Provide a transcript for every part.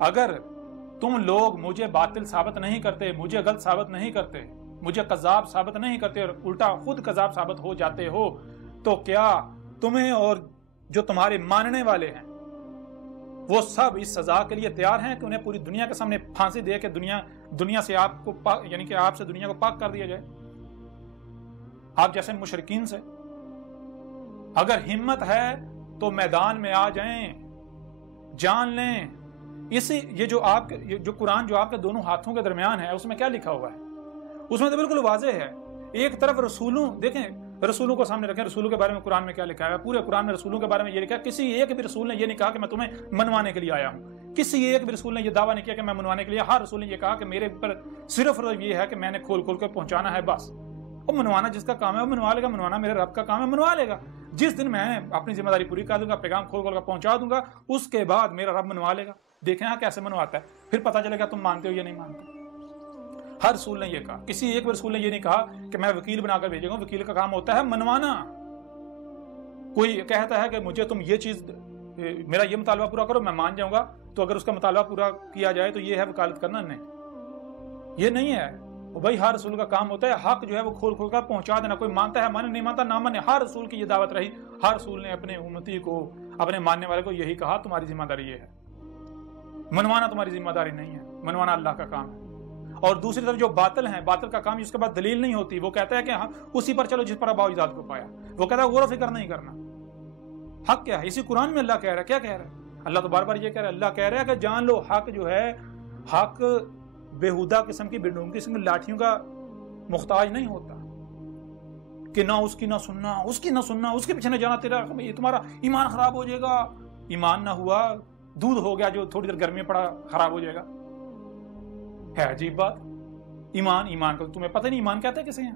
اگر تم لوگ مجھے باطل ثابت نہیں کرتے، مجھے غلط ثابت نہیں کرتے، مجھے کذاب ثابت نہیں کرتے اور الٹا خود کذاب ثابت ہو جاتے ہو، تو کیا تمہیں اور جو تمہارے ماننے والے ہیں وہ سب اس سزا کے لیے تیار ہیں کہ انہیں پوری دنیا کے سامنے پھانسی دے کے دنیا سے آپ کو یعنی کہ آپ سے دنیا کو پاک کر دیا جائے؟ آپ جیسے مشرکین سے اگر ہمت ہے تو میدان میں آ جائیں، جان لیں۔ یہ جو قرآن جو آپ کے دونوں ہاتھوں کے درمیان ہے، اس میں کیا لکھا ہوا ہے؟ اس میں تو بالکل واضح ہے۔ ایک طرف رسولوں، دیکھیں رسولوں کو سامنے رکھیں، رسولوں کے بارے میں قرآن میں کیا لکھا ہے؟ پورے قرآن میں رسولوں کے بارے میں یہ لکھا ہے، کسی ایک بھی رسول نے یہ نہیں کہا کہ میں تمہیں منوانے کے لیے آیا ہوں، کسی ایک بھی رسول نے یہ دعویٰ نہیں کیا کہ میں منوانے کے لیے، ہر رسول نے یہ کہا کہ میرے پر صرف یہ ہے کہ میں نے کھول کھول کے پہنچانا ہے بس۔ وہ منوانا جس کا کام ہے وہ منوا لے گا، منوانا میرے رب کا کام ہے، منوا لے گا۔ جس دن میں اپنی ذمہ داری پوری کر دوں گا، پیغام کھول کھول کر پہنچا دوں گا، اس کے بعد میرا رب منوا لے گا۔ دیکھیں ہاں کیسے منواتا ہے، پھر پتہ چلے گا تم مانتے ہو یا نہیں مانتے۔ ہر رسول نے یہ کہا، کسی ایک بھی رسول نے یہ نہیں کہا کہ میں وکیل بنا کر بھیجوں گا۔ وکیل کا کام ہوتا ہے منوانا۔ کوئی کہتا ہے کہ مجھے تم یہ چیز، میرا یہ مطالبہ پورا کرو، میں مان جاؤں گا، تو اگر اس کا مطالبہ پورا کیا جائے تو یہ ہے وکالت کرنا؟ نہیں، یہ نہیں ہے۔ بھائی ہر رسول کا کام ہوتا ہے حق جو ہے وہ کھول کھول کر پہنچا دینا۔ کوئی مانتا ہے مانے، نہیں مانتا نہ مانے، ہر رسول کی یہ دعوت رہی۔ ہر رسول نے اپنے امتی کو، اپنے ماننے والے کو یہی کہا تمہاری ذمہ داری یہ ہے، منوانا تمہاری ذمہ داری نہیں ہے، منوانا اللہ کا کام ہے۔ اور دوسری طرف جو باطل ہیں، باطل کا کام اس کے بعد دلیل نہیں ہوتی، وہ کہتا ہے کہ ہاں اسی پر چلو جس پر ابا اجداد کو پایا، وہ کہتا ہے غور و فکر نہیں کرنا۔ حق کیا ہے؟ اسی قرآن میں اللہ کہہ رہا ہے، کیا کہہ رہا ہے اللہ؟ تو بار بار یہ کہہ رہا ہے، اللہ کہہ رہا ہے کہ جان لو حق جو ہے، حق بےہودہ قسم کی بےڈونگ قسم کی لاٹھیوں کا محتاج نہیں ہوتا کہ نہ اس کی نہ سننا، اس کی نہ سننا، اس کے پیچھے نہ جانا، تمہارا ایمان خراب ہو جائے گا۔ ایمان نہ ہوا، دودھ ہو گیا جو تھوڑی دیر گرمی میں پڑا خراب ہو جائے گا۔ ہے عجیب بات۔ ایمان کا تمہیں پتہ نہیں ایمان کہتے کسے ہیں؟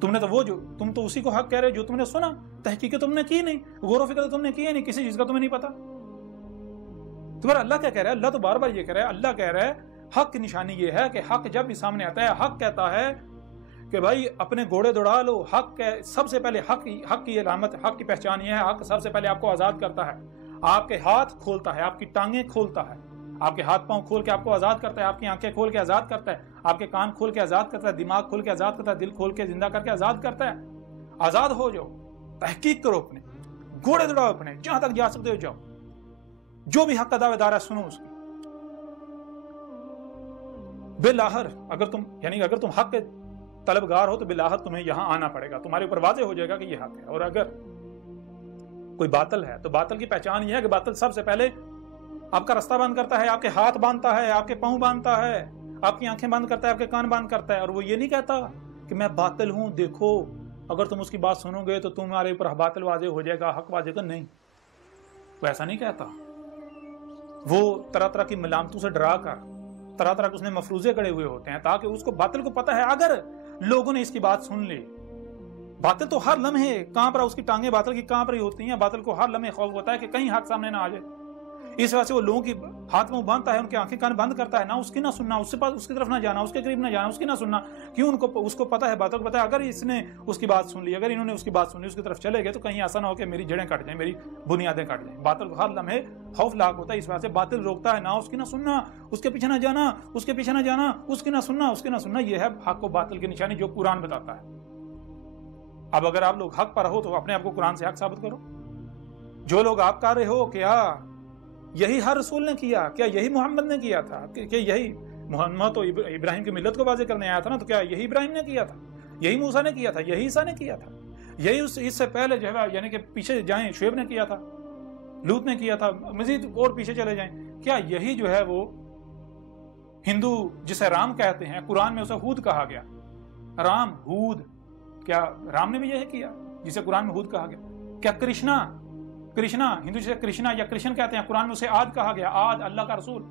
تم نے تو تم تو اسی کو حق کہہ رہے جو تم نے سنا، تحقیق تم نے کی نہیں، غور و فکر تو تم نے کی ہے نہیں، کسی چیز کا تمہیں نہیں پتا۔ تمہارا اللہ کیا کہہ رہا ہے؟ اللہ تو بار بار یہ کہہ رہا ہے، اللہ کہہ رہا ہے حق کی نشانی یہ ہے کہ حق جب بھی سامنے آتا ہے، حق کہتا ہے کہ بھائی اپنے گھوڑے دوڑا لو۔ حق سب سے پہلے حق کی علامت، حق کی پہچان یہ ہے، حق سب سے پہلے آپ کو آزاد کرتا ہے، آپ کے ہاتھ کھولتا ہے، آپ کی ٹانگیں کھولتا ہے، آپ کے ہاتھ پاؤں کھول کے آپ کو آزاد کرتا ہے، آپ کی آنکھیں کھول کے آزاد کرتا ہے، آپ کے کان کھول کے آزاد کرتا ہے، دماغ کھول کے آزاد کرتا ہے، دل کھول کے زندہ کر کے آزاد کرتا ہے۔ آزاد ہو جاؤ، تحقیق کرو، اپنے گھوڑے دوڑاؤ، اپنے جہاں تک جا سکتے ہو جاؤ، جو بھی حق کا دعوے دار ہے سنو اس کی۔ بالآخر اگر تم حق کے طلبگار ہو تو بالآخر تمہیں یہاں آنا پڑے گا، تمہارے اوپر واضح ہو جائے گا کہ یہ حق ہے۔ اور اگر کوئی باطل ہے تو باطل کی پہچان یہ ہے کہ باطل سب سے پہلے آپ کا راستہ بند کرتا ہے، آپ کے ہاتھ باندھتا ہے، آپ کے پاؤں باندھتا ہے، آپ کی آنکھیں بند کرتا ہے، آپ کے کان بند کرتا ہے، اور وہ یہ نہیں کہتا کہ میں باطل ہوں، دیکھو اگر تم اس کی بات سنو گے تو تمہارے اوپر باطل واضح ہو جائے گا، حق واضح ہو، نہیں، وہ ایسا نہیں کہتا۔ وہ طرح طرح کی ملامتوں سے ڈرا کر، طرح طرح کے اس میں مفروضے کڑے ہوئے ہوتے ہیں تاکہ اس کو باطل کو پتہ ہے اگر لوگوں نے اس کی بات سن لی، باطل تو ہر لمحے کہاں پر اس کی ٹانگیں باطل کی کہاں پر ہی ہوتی ہیں، باطل کو ہر لمحے خوف ہوتا ہے کہ کہیں حق سامنے نہ آ جائے، اس وجہ سے وہ لوگوں کی ہاتھ منہ باندھتا ہے، ان کی آنکھیں کان بند کرتا ہے، نہ اس کی نہ سننا، اس کی طرف نہ جانا، اس کے قریب نہ جانا، اس کی نہ سننا۔ کیوں؟ اس کو پتہ ہے، باطل کو پتہ ہے اگر اس نے اس کی بات سن لی، اگر انہوں نے اس کی بات سنی، اس کی طرف چلے گئے تو کہیں ایسا نہ ہو کہ میری جڑیں کٹ جائیں، میری بنیادیں کٹ جائیں۔ باطل کو ہر لمحے خوف لاحق ہوتا ہے، اس وجہ سے باطل روکتا ہے، نہ اس کی نہ سننا، اس کے پیچھے نہ جانا، اس کے پیچھے نہ جانا، اس کی نہ سننا، اس کی نہ سننا۔ یہ ہے حق و باطل کی نشانی جو قرآن بتاتا ہے۔ اب اگر آپ لوگ حق پر ہو تو اپنے آپ کو قرآن سے حق ثابت کرو۔ جو لوگ آپ کر رہے ہو، کیا یہی ہر رسول نے کیا؟ کیا یہی محمد نے کیا تھا؟ کہ یہی محمد تو ابراہیم کی ملت کو واضح کرنے آیا تھا نا، تو کیا یہی ابراہیم نے کیا تھا؟ یہی موسیٰ نے کیا تھا؟ یہی عیسیٰ نے کیا تھا؟ یہی اس سے پہلے جو ہے یعنی کہ پیچھے جائیں شعیب نے کیا تھا، لوط نے کیا تھا، مزید اور پیچھے چلے جائیں، کیا یہی جو ہے وہ ہندو جسے رام کہتے ہیں، قرآن میں اسے ہود کہا گیا، رام، ہود، کیا رام نے بھی یہی کیا جسے قرآن میں ہود کہا گیا؟ کیا کرشنا ہندو جسے کرشنا یا کرشن کہتے ہیں، قرآن میں اسے عاد کہا گیا، عاد اللہ کا رسول،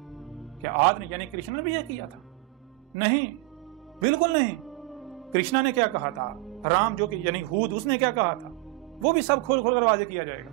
کیا عاد نے یعنی کرشنا نے بھی یہ کیا تھا؟ نہیں، بالکل نہیں۔ کرشنا نے کیا کہا تھا؟ رام جو کہ یعنی ہود، اس نے کیا کہا تھا؟ وہ بھی سب کھول کھول کر واضح کیا جائے گا۔